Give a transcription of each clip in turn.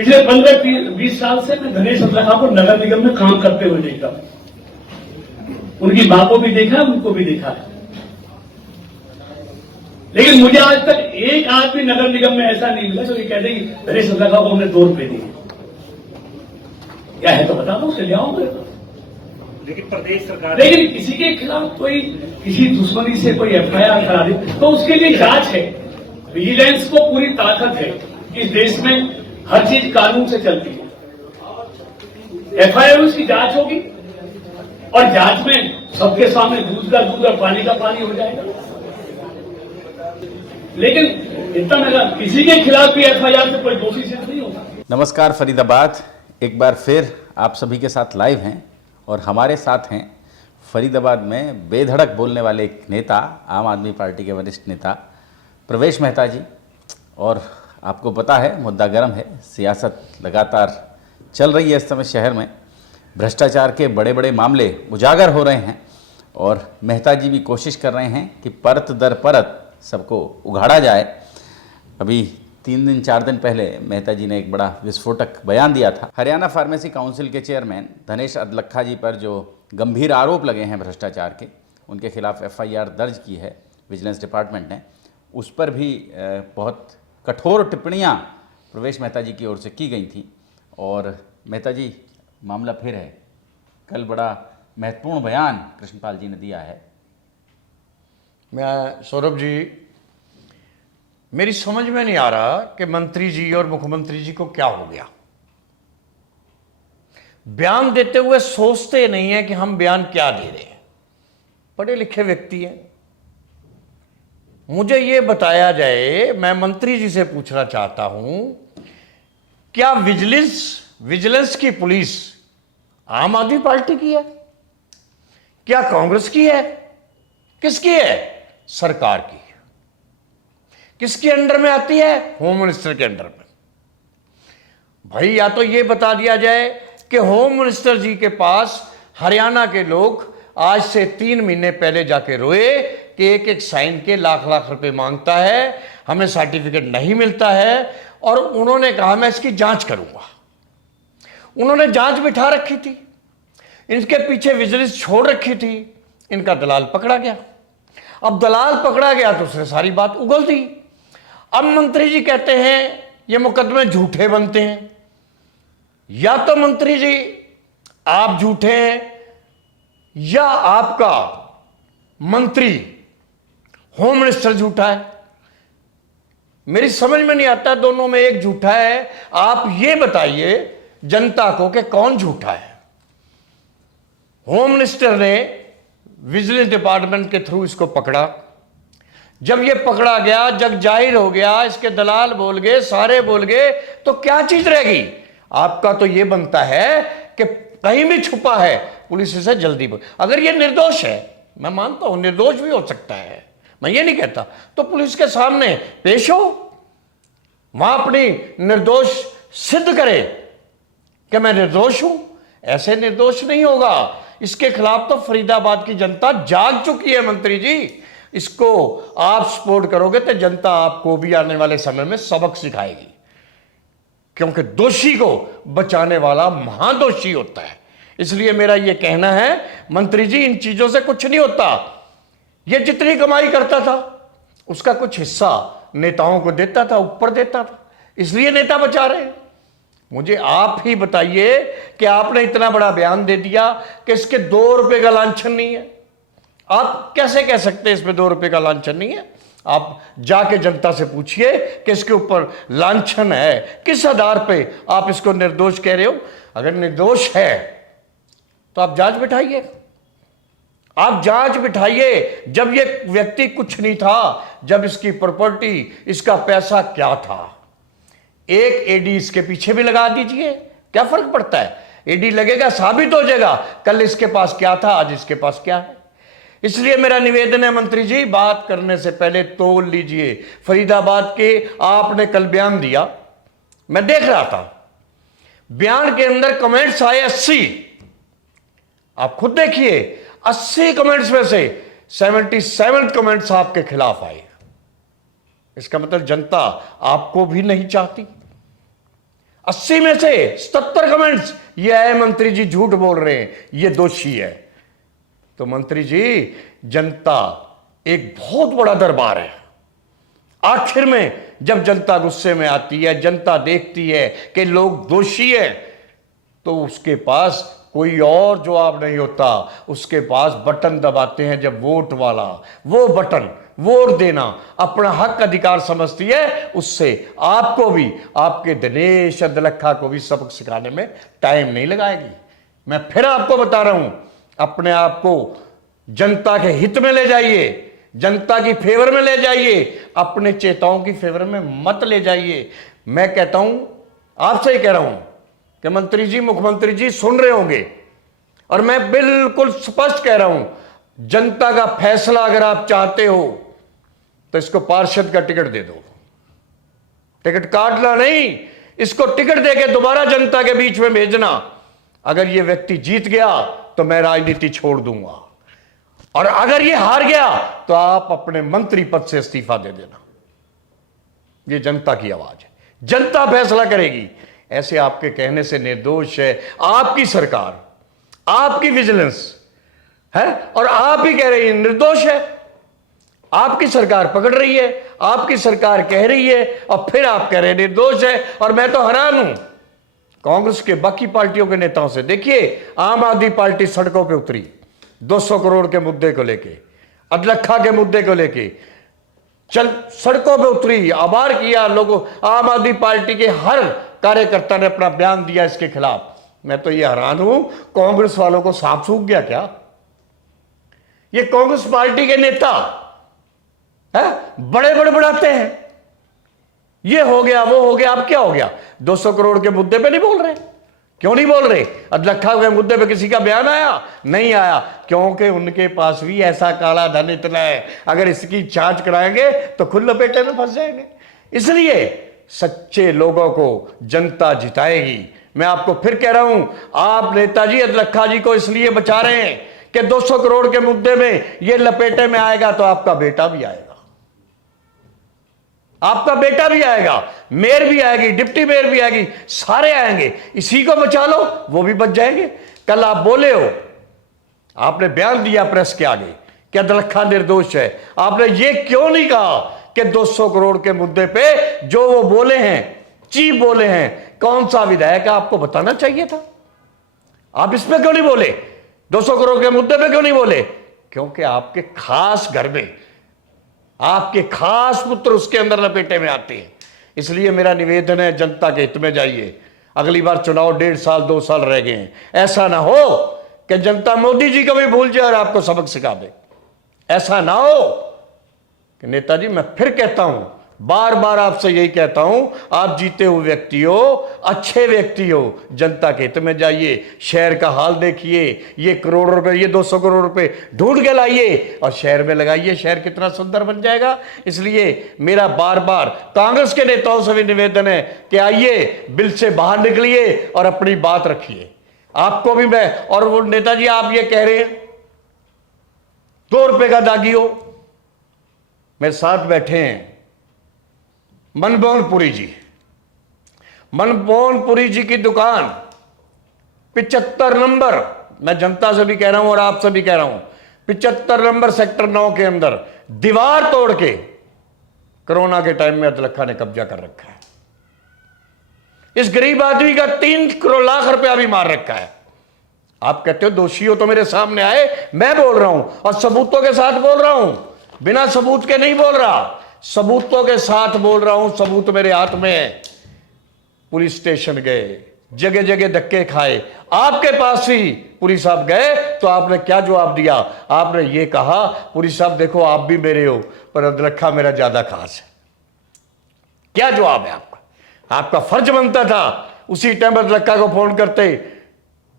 पिछले 15-20 साल से मैं धनेश अदलखा को नगर निगम में काम करते हुए देखता हूं। उनकी मां को भी देखा, उनको भी देखा है, लेकिन मुझे आज तक एक आदमी नगर निगम में ऐसा नहीं मिला जो ये कहते कि धनेश अदलखा को हमने 2 रुपए दिए। क्या है तो बता दो, उसे ले आओ मेरे पास। लेकिन प्रदेश सरकार, लेकिन किसी के खिलाफ कोई किसी दुश्मनी से कोई एफआईआर करा दे तो उसके लिए जांच है। विजिलेंस को पूरी ताकत है। इस देश में हर चीज कानून से चलती है। एफआईआर उसकी जांच होगी और जांच में सबके सामने दूध का दूध और पानी का पानी हो जाएगा। लेकिन इतना मेरा किसी के खिलाफ भी एफआईआर से कोई दोषी सिद्ध नहीं होगा। नमस्कार फरीदाबाद, एक बार फिर आप सभी के साथ लाइव हैं और हमारे साथ हैं फरीदाबाद में बेधड़क बोलने वाले एक नेता, आम आदमी पार्टी के वरिष्ठ नेता प्रवेश मेहता जी। और आपको पता है मुद्दा गर्म है, सियासत लगातार चल रही है इस समय शहर में, भ्रष्टाचार के बड़े बड़े मामले उजागर हो रहे हैं और मेहता जी भी कोशिश कर रहे हैं कि परत दर परत सबको उघाड़ा जाए। अभी 3-4 दिन पहले मेहता जी ने एक बड़ा विस्फोटक बयान दिया था। हरियाणा फार्मेसी काउंसिल के चेयरमैन धनेश अदलखा जी पर जो गंभीर आरोप लगे हैं भ्रष्टाचार के, उनके खिलाफ एफआईआर दर्ज की है विजिलेंस डिपार्टमेंट ने। उस पर भी बहुत कठोर टिप्पणियां प्रवेश मेहता जी की ओर से की गई थी। और मेहता जी, मामला फिर है, कल बड़ा महत्वपूर्ण बयान कृष्णपाल जी ने दिया है। मैं सौरभ जी, मेरी समझ में नहीं आ रहा कि मंत्री जी और मुख्यमंत्री जी को क्या हो गया। बयान देते हुए सोचते नहीं है कि हम बयान क्या दे रहे हैं। पढ़े लिखे व्यक्ति हैं। मुझे यह बताया जाए, मैं मंत्री जी से पूछना चाहता हूं, क्या विजिलेंस की पुलिस आम आदमी पार्टी की है? क्या कांग्रेस की है? किसकी है? सरकार की। किसके अंडर में आती है? होम मिनिस्टर के अंडर में। भाई, या तो यह बता दिया जाए कि होम मिनिस्टर जी के पास हरियाणा के लोग आज से 3 महीने पहले जाके रोए कि एक साइन के लाख लाख रुपए मांगता है, हमें सर्टिफिकेट नहीं मिलता है, और उन्होंने कहा मैं इसकी जांच करूंगा। उन्होंने जांच बिठा रखी थी, इनके पीछे विजिलेंस छोड़ रखी थी, इनका दलाल पकड़ा गया। अब दलाल पकड़ा गया तो उसने सारी बात उगल दी। अब मंत्री जी कहते हैं ये मुकदमे झूठे बनते हैं। या तो मंत्री जी आप झूठे हैं, या आपका मंत्री होम मिनिस्टर झूठा है। मेरी समझ में नहीं आता, दोनों में एक झूठा है। आप ये बताइए जनता को कि कौन झूठा है। होम मिनिस्टर ने विजिलेंस डिपार्टमेंट के थ्रू इसको पकड़ा। जब ये पकड़ा गया, जग जाहिर हो गया, इसके दलाल बोल गए, सारे बोल गए, तो क्या चीज रहेगी? आपका तो ये बनता है कि कहीं भी छुपा है, पुलिस इसे जल्दी बोल। अगर ये निर्दोष है, मैं मानता हूं निर्दोष भी हो सकता है, मैं ये नहीं कहता, तो पुलिस के सामने पेश हो, वहां अपनी निर्दोष सिद्ध करे कि मैं निर्दोष हूं। ऐसे निर्दोष नहीं होगा। इसके खिलाफ तो फरीदाबाद की जनता जाग चुकी है। मंत्री जी, इसको आप सपोर्ट करोगे तो जनता आपको भी आने वाले समय में सबक सिखाएगी, क्योंकि दोषी को बचाने वाला महादोषी होता है। इसलिए मेरा यह कहना है, मंत्री जी, इन चीजों से कुछ नहीं होता। ये जितनी कमाई करता था उसका कुछ हिस्सा नेताओं को देता था, ऊपर देता था, इसलिए नेता बचा रहे हैं। मुझे आप ही बताइए कि आपने इतना बड़ा बयान दे दिया कि इसके 2 रुपए का लांछन नहीं है। आप कैसे कह सकते हैं इसमें 2 रुपए का लांछन नहीं है? आप जाके जनता से पूछिए कि इसके ऊपर लांछन है, किस आधार पे आप इसको निर्दोष कह रहे हो। अगर निर्दोष है तो आप जांच बिठाइए। आप जांच बिठाइए। जब ये व्यक्ति कुछ नहीं था, जब इसकी प्रॉपर्टी, इसका पैसा क्या था, एक एडी इसके पीछे भी लगा दीजिए, क्या फर्क पड़ता है? एडी लगेगा, साबित हो जाएगा कल इसके पास क्या था, आज इसके पास क्या है। इसलिए मेरा निवेदन है, मंत्री जी, बात करने से पहले तोल लीजिए। फरीदाबाद के आपने कल बयान दिया, मैं देख रहा था, बयान के अंदर कमेंट्स आए 80। आप खुद देखिए, 80 कमेंट्स में से 77 कमेंट्स आपके खिलाफ आए। इसका मतलब जनता आपको भी नहीं चाहती। 80 में से 77 कमेंट्स, ये है मंत्री जी झूठ बोल रहे हैं, ये दोषी है। तो मंत्री जी, जनता एक बहुत बड़ा दरबार है। आखिर में जब जनता गुस्से में आती है, जनता देखती है कि लोग दोषी हैं, तो उसके पास कोई और जवाब नहीं होता। उसके पास बटन दबाते हैं जब वोट वाला, वो बटन वोट देना अपना हक अधिकार समझती है। उससे आपको भी, आपके दिनेश अदलखा को भी सबक सिखाने में टाइम नहीं लगाएगी। मैं फिर आपको बता रहा हूं, अपने आप को जनता के हित में ले जाइए, जनता की फेवर में ले जाइए, अपने चेताओं की फेवर में मत ले जाइए। मैं कहता हूं, आपसे ही कह रहा हूं कि मंत्री जी, मुख्यमंत्री जी सुन रहे होंगे, और मैं बिल्कुल स्पष्ट कह रहा हूं, जनता का फैसला अगर आप चाहते हो तो इसको पार्षद का टिकट दे दो। टिकट काटना नहीं, इसको टिकट देके दोबारा जनता के बीच में भेजना। अगर ये व्यक्ति जीत गया तो मैं राजनीति छोड़ दूंगा, और अगर ये हार गया तो आप अपने मंत्री पद से इस्तीफा दे देना। ये जनता की आवाज है, जनता फैसला करेगी। ऐसे आपके कहने से निर्दोष है आपकी सरकार, आपकी विजिलेंस है, और आप ही कह रही है निर्दोष है। आपकी सरकार पकड़ रही है, आपकी सरकार कह रही है, और फिर आप कह रहे हैं निर्दोष है। और मैं तो हैरान हूं कांग्रेस के बाकी पार्टियों के नेताओं से। देखिए, आम आदमी पार्टी सड़कों पे उतरी 200 करोड़ के मुद्दे को लेके, अदलखा के मुद्दे को लेके चल सड़कों पे उतरी, आभार किया लोगों। आम आदमी पार्टी के हर कार्यकर्ता ने अपना बयान दिया इसके खिलाफ। मैं तो ये हैरान हूं, कांग्रेस वालों को सांप सूख गया क्या? ये कांग्रेस पार्टी के नेता है, बड़े बड़े बढ़ाते हैं, ये हो गया वो हो गया। अब क्या हो गया? 200 करोड़ के मुद्दे पे नहीं बोल रहे? क्यों नहीं बोल रहे? अदलखा के मुद्दे पे किसी का बयान आया? नहीं आया, क्योंकि उनके पास भी ऐसा काला धन इतना है, अगर इसकी जांच कराएंगे तो खुद लपेटे में फंस जाएंगे। इसलिए सच्चे लोगों को जनता जिताएगी। मैं आपको फिर कह रहा हूं, आप नेताजी अदलखा जी को इसलिए बचा रहे हैं कि 200 करोड़ के मुद्दे में ये लपेटे में आएगा तो आपका बेटा भी आएगा, आपका बेटा भी आएगा, मेयर भी आएगी, डिप्टी मेयर भी आएगी, सारे आएंगे। इसी को बचा लो, वो भी बच जाएंगे। कल आप बोले हो, आपने बयान दिया प्रेस के आगे कि अदलखा निर्दोष है। आपने ये क्यों नहीं कहा कि 200 करोड़ के मुद्दे पे जो वो बोले हैं, चीफ बोले हैं, कौन सा विधायक है, आपको बताना चाहिए था। आप इस पे क्यों नहीं बोले? 200 करोड़ के मुद्दे पे क्यों नहीं बोले? क्योंकि आपके खास घर में आपके खास पुत्र उसके अंदर लपेटे में आते हैं। इसलिए मेरा निवेदन है, जनता के हित में जाइए। अगली बार चुनाव 1.5 साल 2 साल रह गए हैं, ऐसा ना हो कि जनता मोदी जी को भी भूल जाए और आपको सबक सिखा दे। ऐसा ना हो कि नेताजी, मैं फिर कहता हूं, बार बार आपसे यही कहता हूं, आप जीते हुए व्यक्ति हो, अच्छे व्यक्ति हो, जनता के हित में जाइए, शहर का हाल देखिए। ये करोड़ रुपए, ये 200 करोड़ रुपए ढूंढ के लाइए और शहर में लगाइए, शहर कितना सुंदर बन जाएगा। इसलिए मेरा बार बार कांग्रेस के नेताओं से भी निवेदन है कि आइए, बिल से बाहर निकलिए और अपनी बात रखिए। आपको भी मैं, और वो नेताजी आप ये कह रहे हैं 2 रुपए का दागी हो, मेरे साथ बैठे हैं मनमोहन पुरी जी। मनमोहन पुरी जी की दुकान 75 नंबर, मैं जनता से भी कह रहा हूं और आपसे भी कह रहा हूं, 75 नंबर सेक्टर 9 के अंदर दीवार तोड़ के कोरोना के टाइम में अदलखा ने कब्जा कर रखा है। इस गरीब आदमी का 3 करोड़ लाख रुपया भी मार रखा है। आप कहते हो दोषी हो तो मेरे सामने आए, मैं बोल रहा हूं और सबूतों के साथ बोल रहा हूं, बिना सबूत के नहीं बोल रहा, सबूतों के साथ बोल रहा हूं। सबूत मेरे हाथ में है। पुलिस स्टेशन गए, जगह जगह धक्के खाए, आपके पास ही पुलिस साहब गए तो आपने क्या जवाब दिया? आपने ये कहा, पुलिस साहब देखो आप भी मेरे हो पर अदलखा मेरा ज्यादा खास है। क्या जवाब है आपका? आपका फर्ज बनता था उसी टाइम अदलखा को फोन करते,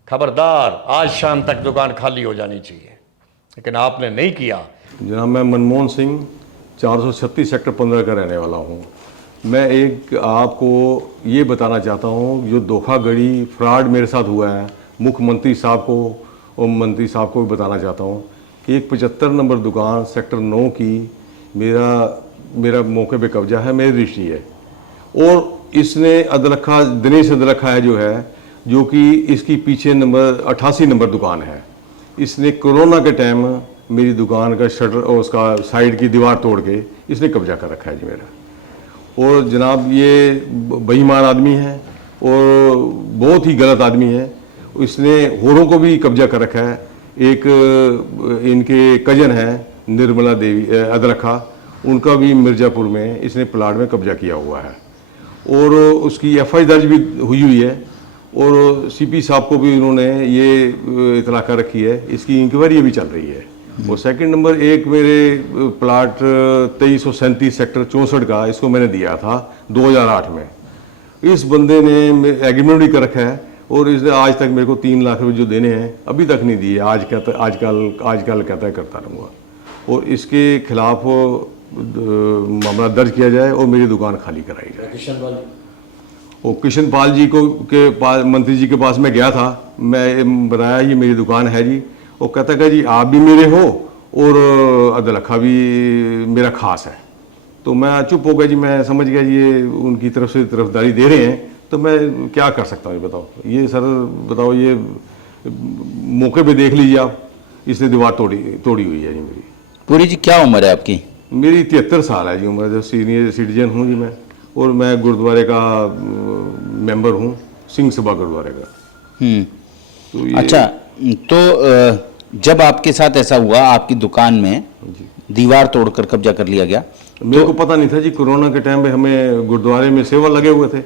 खबरदार आज शाम तक दुकान खाली हो जानी चाहिए, लेकिन आपने नहीं किया। जनाब, मैं मनमोहन सिंह 436 सेक्टर 15 का रहने वाला हूँ। मैं एक आपको ये बताना चाहता हूँ, जो धोखाधड़ी फ्रॉड मेरे साथ हुआ है, मुख्यमंत्री साहब को और मंत्री साहब को भी बताना चाहता हूँ। एक 75 नंबर दुकान सेक्टर 9 की मेरा मौके पे कब्जा है, मेरी रजिस्ट्री है, और इसने अदरखा, दिनेश अदरखा है जो कि इसकी पीछे नंबर 88 नंबर दुकान है। इसने कोरोना के टाइम मेरी दुकान का शटर और उसका साइड की दीवार तोड़ के इसने कब्जा कर रखा है जी मेरा। और जनाब ये बेईमान आदमी है और बहुत ही गलत आदमी है। इसने होरों को भी कब्जा कर रखा है। एक इनके कजन है निर्मला देवी अदरखा, उनका भी मिर्ज़ापुर में इसने प्लाट में कब्जा किया हुआ है और उसकी एफआईआर दर्ज भी हुई है और सीपी साहब को भी उन्होंने ये इतला कर रखी है। इसकी इंक्वायरी भी चल रही है। और सेकंड नंबर एक मेरे प्लाट 2337 सेक्टर 64 का इसको मैंने दिया था 2008 में। इस बंदे ने एग्रीमेंट भी कर रखा है और इसने आज तक मेरे को 3 लाख रुपए जो देने हैं अभी तक नहीं दिए। आजकल कहता है करता रहूँगा और इसके खिलाफ मामला दर्ज किया जाए और मेरी दुकान खाली कराई जाए। और किशन पाल जी को के पास, मंत्री जी के पास मैं गया था, मैं बताया ये मेरी दुकान है जी। और कहता है जी आप भी मेरे हो और अदरखा भी मेरा खास है। तो मैं चुप हो गया जी, मैं समझ गया ये उनकी तरफ से तरफदारी दे रहे हैं तो मैं क्या कर सकता हूँ बताओ। ये सर बताओ, ये मौके पे देख लीजिए आप, इसने दीवार तोड़ी हुई है जी मेरी। पुरी जी क्या उम्र है आपकी? मेरी 73 साल है जी उम्र, जो सीनियर सिटीजन हूँ जी मैं। और मैं गुरुद्वारे का मेंबर हूँ, सिंह सभा गुरुद्वारे का। तो ये अच्छा, तो जब आपके साथ ऐसा हुआ, आपकी दुकान में दीवार तोड़कर कब्जा कर लिया गया, मेरे को पता नहीं था जी। कोरोना के टाइम पे हमें गुरुद्वारे में सेवा लगे हुए थे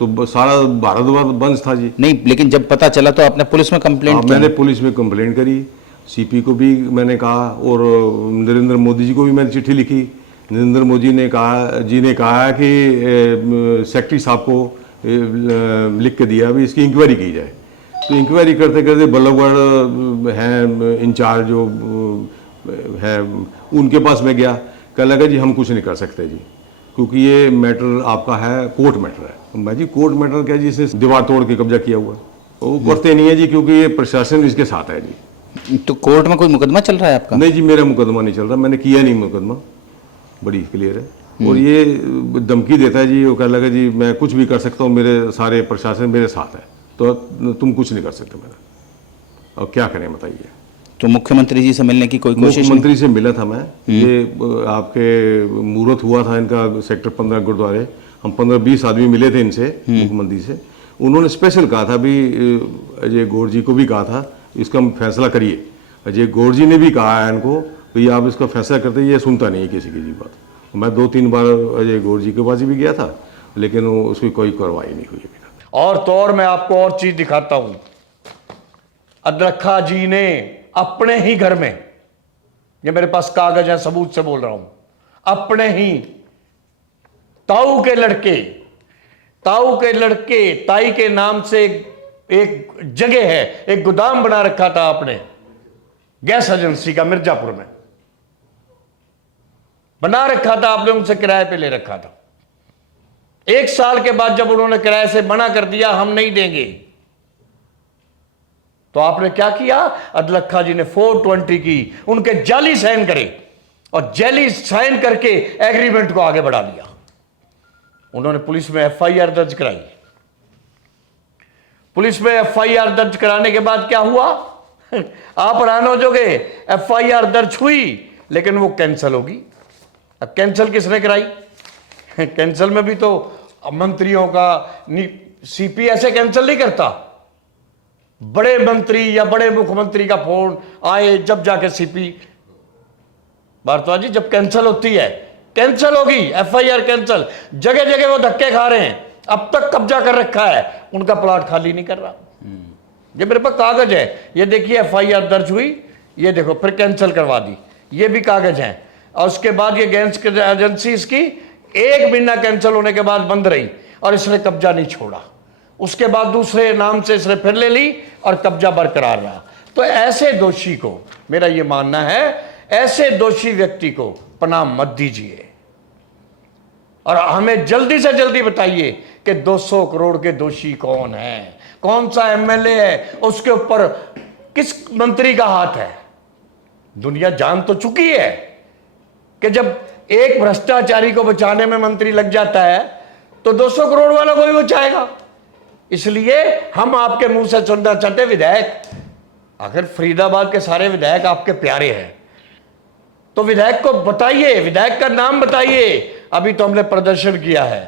तो सारा भारत बंद था जी। नहीं, लेकिन जब पता चला तो आपने पुलिस में कंप्लेंट की? मैंने पुलिस में कंप्लेंट करी, सीपी को भी मैंने कहा और नरेंद्र मोदी जी को भी मैंने चिट्ठी लिखी। नरेंद्र मोदी ने कहा कि सेक्रेटरी साहब को लिख के दिया अभी इसकी इंक्वायरी की जाए। तो इंक्वायरी करते करते बल्लभगढ़ हैं इंचार्ज जो है, उनके पास मैं गया। कह लगा जी हम कुछ नहीं कर सकते जी, क्योंकि ये मैटर आपका है, कोर्ट मैटर है। मैं जी कोर्ट मैटर क्या जी, इसने दीवार तोड़ के कब्जा किया हुआ है। वो करते नहीं है जी, क्योंकि ये प्रशासन इसके साथ है जी। तो कोर्ट में कोई मुकदमा चल रहा है आपका? नहीं जी, मेरा मुकदमा नहीं चल रहा, मैंने किया नहीं मुकदमा, बड़ी क्लियर है। और ये धमकी देता है जी, वो कह लगा जी मैं कुछ भी कर सकता हूँ, मेरे सारे प्रशासन मेरे साथ है, तो तुम कुछ नहीं कर सकते मेरा। अब क्या करें बताइए। तो मुख्यमंत्री जी से मिलने की कोई कोशिश? मुख्यमंत्री से मिला था मैं। ये आपके मुहूर्त हुआ था इनका सेक्टर 15 गुरुद्वारे, हम 15-20 आदमी मिले थे इनसे, मुख्यमंत्री से। उन्होंने स्पेशल कहा था भी, अजय गौड़ जी को भी कहा था इसका फैसला करिए। अजय गौड़ जी ने भी कहा है इनको भाई आप इसका फैसला करते, ये सुनता नहीं है किसी की जी बात। मैं 2-3 बार अजय गौड़ जी के पास भी गया था, लेकिन उसकी कोई कार्रवाई नहीं हुई। और तो और मैं आपको और चीज दिखाता हूं। अदरखा जी ने अपने ही घर में, ये मेरे पास कागज है, सबूत से बोल रहा हूं, अपने ही ताऊ के लड़के ताई के नाम से एक जगह है, एक गोदाम बना रखा था आपने गैस एजेंसी का, मिर्जापुर में बना रखा था आपने, उनसे किराए पे ले रखा था। 1 साल के बाद जब उन्होंने किराए से मना कर दिया, हम नहीं देंगे, तो आपने क्या किया? अदरखा जी ने 420 की उनके जाली साइन करे और जाली साइन करके एग्रीमेंट को आगे बढ़ा लिया। उन्होंने पुलिस में एफआईआर दर्ज कराई। पुलिस में एफआईआर दर्ज कराने के बाद क्या हुआ? आप हैरान हो जाओगे, एफआईआर दर्ज हुई लेकिन वो कैंसिल होगी। अब कैंसिल किसने कराई? कैंसिल में भी तो मंत्रियों का, सीपी ऐसे कैंसिल नहीं करता। बड़े मंत्री या बड़े मुख्यमंत्री का फोन आए जब जाके सीपी, भारद्वाज जी जब कैंसिल होती है, कैंसिल होगी एफआईआर कैंसिल। जगह जगह वो धक्के खा रहे हैं, अब तक कब्जा कर रखा है, उनका प्लाट खाली नहीं कर रहा। ये मेरे पास कागज है, ये देखिए एफआईआर दर्ज हुई, ये देखो फिर कैंसिल करवा दी, ये भी कागज है। और उसके बाद ये गैस एजेंसी इसकी 1 महीना कैंसिल होने के बाद बंद रही और इसने कब्जा नहीं छोड़ा। उसके बाद दूसरे नाम से इसने फिर ले ली और कब्जा बरकरार रहा। तो ऐसे दोषी को, मेरा यह मानना है, ऐसे दोषी व्यक्ति को पनाह मत दीजिए और हमें जल्दी से जल्दी बताइए कि 200 करोड़ के दोषी कौन है, कौन सा एमएलए है, उसके ऊपर किस मंत्री का हाथ है। दुनिया जान तो चुकी है कि जब एक भ्रष्टाचारी को बचाने में मंत्री लग जाता है तो 200 करोड़ वालों को भी वो चाहेगा। इसलिए हम आपके मुंह से सुनना चाहते विधायक, अगर फरीदाबाद के सारे विधायक आपके प्यारे हैं तो विधायक को बताइए, विधायक का नाम बताइए। अभी तो हमने प्रदर्शन किया है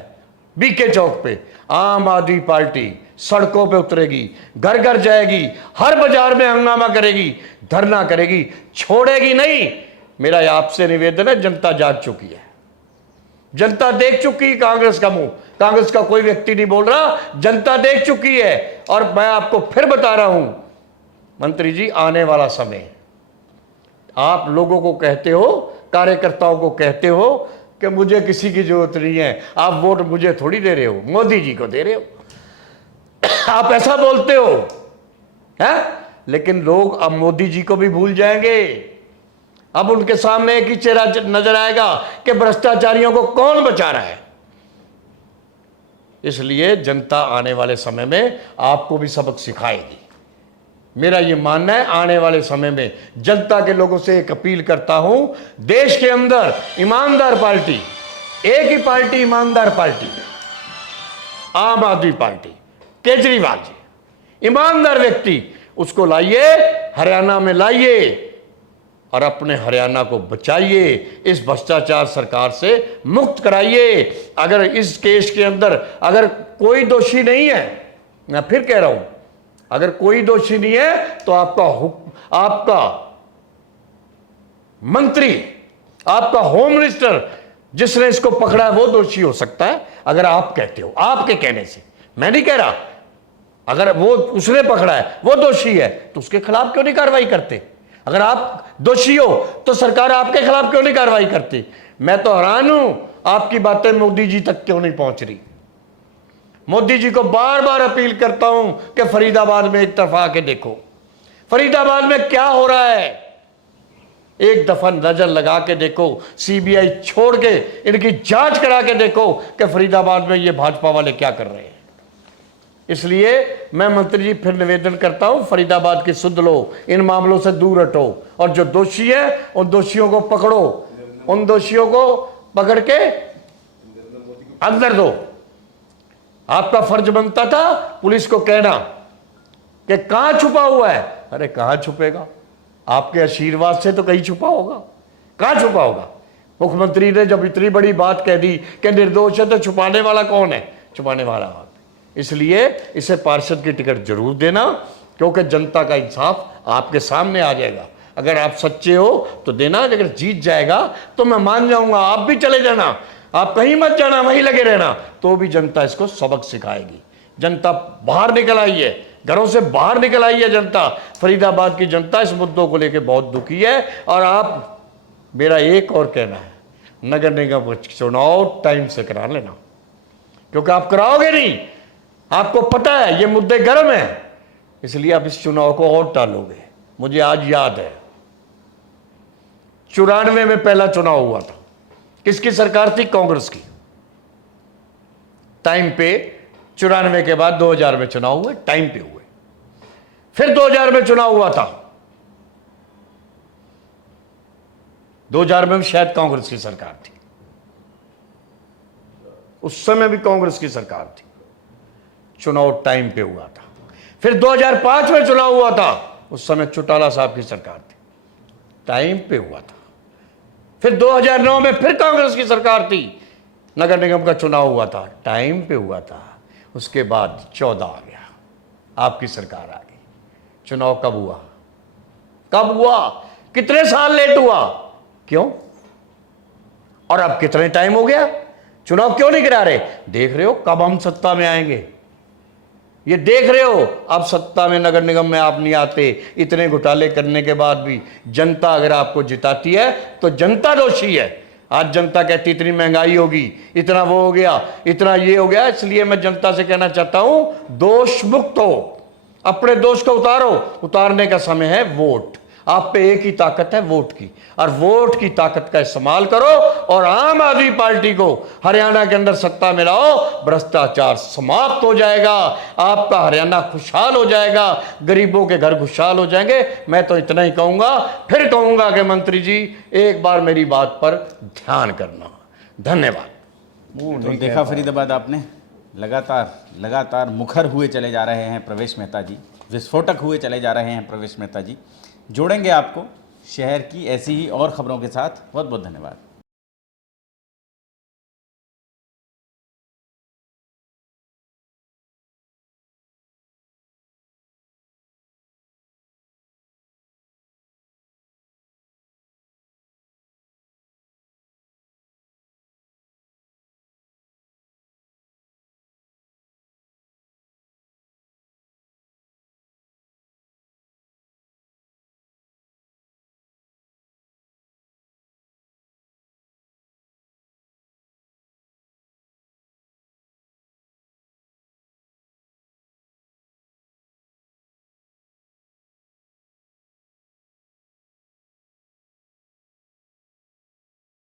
बीके चौक पे, आम आदमी पार्टी सड़कों पे उतरेगी, घर घर जाएगी, हर बाजार में हंगामा करेगी, धरना करेगी, छोड़ेगी नहीं। मेरा आपसे निवेदन है, जनता जाग चुकी है, जनता देख चुकी है कांग्रेस का मुंह। कांग्रेस का कोई व्यक्ति नहीं बोल रहा, जनता देख चुकी है। और मैं आपको फिर बता रहा हूं मंत्री जी, आने वाला समय, आप लोगों को कहते हो, कार्यकर्ताओं को कहते हो कि मुझे किसी की जरूरत नहीं है, आप वोट मुझे थोड़ी दे रहे हो, मोदी जी को दे रहे हो, आप ऐसा बोलते हो है? लेकिन लोग अब मोदी जी को भी भूल जाएंगे। अब उनके सामने एक ही चेहरा नजर आएगा कि भ्रष्टाचारियों को कौन बचा रहा है। इसलिए जनता आने वाले समय में आपको भी सबक सिखाएगी। मेरा यह मानना है, आने वाले समय में जनता के लोगों से एक अपील करता हूं, देश के अंदर ईमानदार पार्टी, एक ही पार्टी ईमानदार पार्टी, आम आदमी पार्टी, केजरीवाल जी ईमानदार व्यक्ति, उसको लाइए, हरियाणा में लाइए और अपने हरियाणा को बचाइए, इस भ्रष्टाचार सरकार से मुक्त कराइए। अगर इस केस के अंदर अगर कोई दोषी नहीं है, मैं फिर कह रहा हूं, अगर कोई दोषी नहीं है तो आपका मंत्री, आपका होम मिनिस्टर जिसने इसको पकड़ा है वो दोषी हो सकता है। अगर आप कहते हो, आपके कहने से, मैं नहीं कह रहा, अगर वो उसने पकड़ा है वो दोषी है तो उसके खिलाफ क्यों नहीं कार्रवाई करते? अगर आप दोषी हो तो सरकार आपके खिलाफ क्यों नहीं कार्रवाई करती? मैं तो हैरान हूं, आपकी बातें मोदी जी तक क्यों नहीं पहुंच रही। मोदी जी को बार बार अपील करता हूं कि फरीदाबाद में एक तरफ आके देखो, फरीदाबाद में क्या हो रहा है, एक दफा नजर लगा के देखो, सीबीआई छोड़ के इनकी जांच करा के देखो कि फरीदाबाद में ये भाजपा वाले क्या कर रहे हैं। इसलिए मैं मंत्री जी फिर निवेदन करता हूं, फरीदाबाद की सुध लो, इन मामलों से दूर हटो और जो दोषी है उन दोषियों को पकड़ो, उन दोषियों को पकड़ के अंदर दो। आपका फर्ज बनता था पुलिस को कहना कि कहां छुपा हुआ है। अरे कहां छुपेगा, आपके आशीर्वाद से तो कहीं छुपा होगा, कहां छुपा होगा। मुख्यमंत्री ने जब इतनी बड़ी बात कह दी कि निर्दोष है तो छुपाने वाला कौन है? छुपाने वाला आप। इसलिए इसे पार्षद की टिकट जरूर देना, क्योंकि जनता का इंसाफ आपके सामने आ जाएगा। अगर आप सच्चे हो तो देना, अगर जीत जाएगा तो मैं मान जाऊंगा, आप भी चले जाना, आप कहीं मत जाना, वहीं लगे रहना, तो भी जनता इसको सबक सिखाएगी। जनता बाहर निकल आई है, घरों से बाहर निकल आई है जनता। फरीदाबाद की जनता इस मुद्दों को लेकर बहुत दुखी है। और आप, मेरा एक और कहना है, नगर निगम चुनाव टाइम से करा लेना, क्योंकि आप कराओगे नहीं, आपको पता है ये मुद्दे गर्म हैं, इसलिए आप इस चुनाव को और टालोगे। मुझे आज याद है 94 में पहला चुनाव हुआ था, किसकी सरकार थी? कांग्रेस की। टाइम पे 94 के बाद 2000 में चुनाव हुए, टाइम पे हुए। फिर 2000 में चुनाव हुआ था, 2000 में भी शायद कांग्रेस की सरकार थी, उस समय भी कांग्रेस की सरकार थी, चुनाव टाइम पे हुआ था। फिर 2005 में चुनाव हुआ था, उस समय चौटाला साहब की सरकार थी, टाइम पे हुआ था। फिर 2009 में फिर कांग्रेस की सरकार थी, नगर निगम का चुनाव हुआ था, टाइम पे हुआ था। उसके बाद 14 आ गया, आपकी सरकार आ गई। चुनाव कब हुआ? कब हुआ? कितने साल लेट हुआ? क्यों? और अब कितने टाइम हो गया, चुनाव क्यों नहीं करा रहे? देख रहे हो कब हम सत्ता में आएंगे, ये देख रहे हो। अब सत्ता में नगर निगम में आप नहीं आते, इतने घोटाले करने के बाद भी जनता अगर आपको जिताती है तो जनता दोषी है। आज जनता कहती इतनी महंगाई होगी, इतना वो हो गया, इतना ये हो गया। इसलिए मैं जनता से कहना चाहता हूं, दोष मुक्त हो, अपने दोष को उतारो। उतारने का समय है वोट। आप पे एक ही ताकत है, वोट की, और वोट की ताकत का इस्तेमाल करो और आम आदमी पार्टी को हरियाणा के अंदर सत्ता में लाओ। भ्रष्टाचार समाप्त हो जाएगा, आपका हरियाणा खुशहाल हो जाएगा, गरीबों के घर खुशहाल हो जाएंगे। मैं तो इतना ही कहूंगा, फिर कहूंगा कि मंत्री जी एक बार मेरी बात पर ध्यान करना। धन्यवाद। वो तो नहीं देखा कह पाया। फरीदाबाद आपने, लगातार मुखर हुए चले जा रहे हैं प्रवेश मेहता जी, विस्फोटक हुए चले जा रहे हैं प्रवेश मेहता जी। जोड़ेंगे आपको शहर की ऐसी ही और खबरों के साथ। बहुत बहुत धन्यवाद।